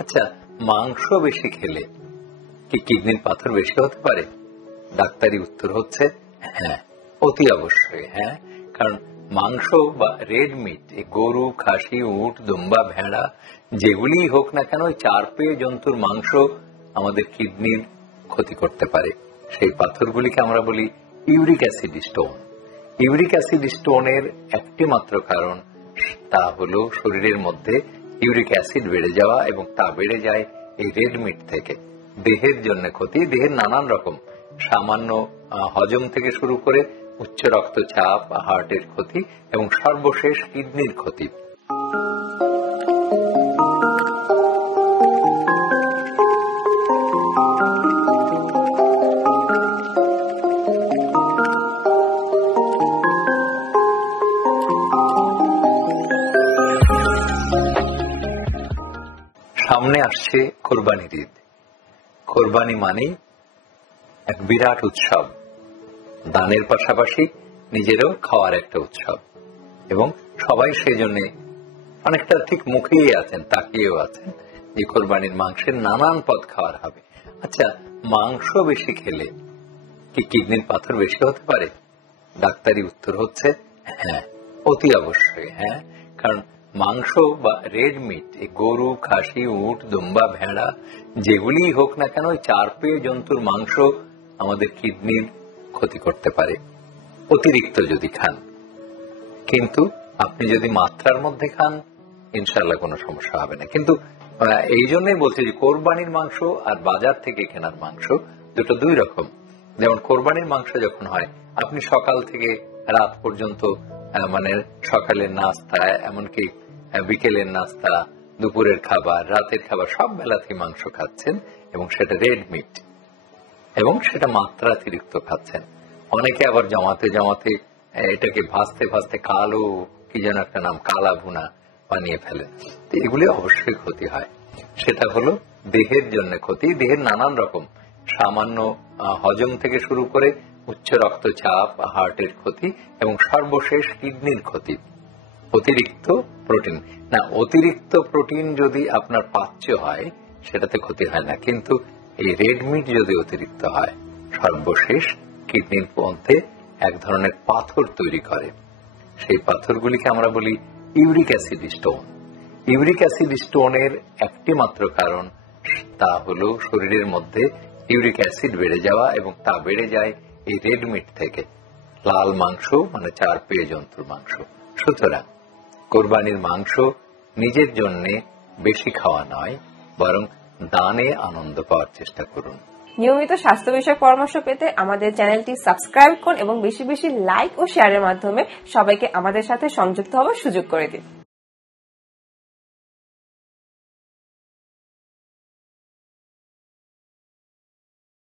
আচ্ছা, মাংস বেশি খেলে কি কিডনির পাথর বেশি হতে পারে? ডাক্তারি উত্তর হচ্ছে হ্যাঁ, অতি অবশ্যই হ্যাঁ। কারণ মাংস বা রেড মিট, গরু, খাসি, উট, দুম্বা, ভেড়া যেগুলিই হোক না কেন, ওই চার পেয়ে জন্তুর মাংস আমাদের কিডনির ক্ষতি করতে পারে। সেই পাথরগুলিকে আমরা বলি uric acid stone. Uric acid স্টোনের একটি মাত্র কারণ, তা হলো শরীরের মধ্যে ইউরিক অ্যাসিড বেড়ে যাওয়া, এবং তা বেড়ে যায় এই রেড মিট থেকে। দেহের জন্য ক্ষতি, দেহের নানান রকম, সামান্য হজম থেকে শুরু করে উচ্চ রক্তচাপ, হার্টের ক্ষতি, এবং সর্বশেষ কিডনির ক্ষতি। সামনে আসছে কোরবানির ঈদ। কোরবানি মানেই এক বিরাট উৎসব, দানের পাশাপাশি নিজেরও খাওয়ার একটা উৎসব, এবং সবাই সেজন্য অনেকটা ঠিক মুখেই আছেন, তাকিয়েও আছেন যে কোরবানির মাংসের নানান পদ খাওয়ার হবে। আচ্ছা, মাংস বেশি খেলে কি কিডনির পাথর বেশি হতে পারে? ডাক্তারি উত্তর হচ্ছে হ্যাঁ, অতি অবশ্যই হ্যাঁ। কারণ মাংস বা রেড মিট, গরু, খাসি, উট, দুম্বা, ভেড়া যেগুলিই হোক না কেন, ওই চার পেয়ে জন্তুর মাংস আমাদের কিডনির ক্ষতি করতে পারে অতিরিক্ত যদি খান। কিন্তু আপনি যদি মাত্রার মধ্যে খান, ইনশাল্লাহ কোনো সমস্যা হবে না। কিন্তু এই জন্যই বলছি যে কোরবানির মাংস আর বাজার থেকে কেনার মাংস দুটো দুই রকম। যেমন কোরবানির মাংস যখন হয়, আপনি সকাল থেকে রাত পর্যন্ত, মানে সকালের নাস্তা, এমনকি বিকেলের নাস্তা, দুপুরের খাবার, রাতের খাবার, সব বেলাতেই মাংস খাচ্ছেন, এবং সেটা রেড মিট, এবং সেটা মাত্রাতিরিক্ত খাচ্ছেন। অনেকে আবার জমাতে জমাতে এটাকে ভাজতে ভাজতে কালো, কি যেন একটা নাম, কালা ভুনা বানিয়ে ফেলেন। তো এগুলি অবশ্যই ক্ষতি হয়। সেটা হলো দেহের জন্য ক্ষতি, দেহের নানান রকম, সামান্য হজম থেকে শুরু করে উচ্চ রক্তচাপ, হার্টের ক্ষতি, এবং সর্বশেষ কিডনির ক্ষতি। অতিরিক্ত প্রোটিন না, অতিরিক্ত প্রোটিন যদি আপনার পাচ্য হয় সেটাতে ক্ষতি হয় না, কিন্তু এই রেড মিট যদি অতিরিক্ত হয়, সর্বশেষ কিডনির মধ্যে এক ধরনের পাথর তৈরি করে। সেই পাথরগুলিকে আমরা বলি uric acid stone. Uric acid স্টোনের একটি মাত্র কারণ, তা হলো শরীরের মধ্যে ইউরিক অ্যাসিড বেড়ে যাওয়া, এবং তা বেড়ে যায় এই রেড মিট থেকে, লাল মাংস মানে চার পেয়ে জন্তুর মাংস। সুতরাং কোরবানির মাংস নিজের জন্য বেশি খাওয়া নয়, বরং দানে আনন্দ পাওয়ার চেষ্টা করুন। নিয়মিত স্বাস্থ্য বিষয়ক পরামর্শ পেতে আমাদের চ্যানেলটি সাবস্ক্রাইব করুন, এবং বেশি বেশি লাইক ও শেয়ারের মাধ্যমে সবাইকে আমাদের সাথে সংযুক্ত হওয়ার সুযোগ করে দিন।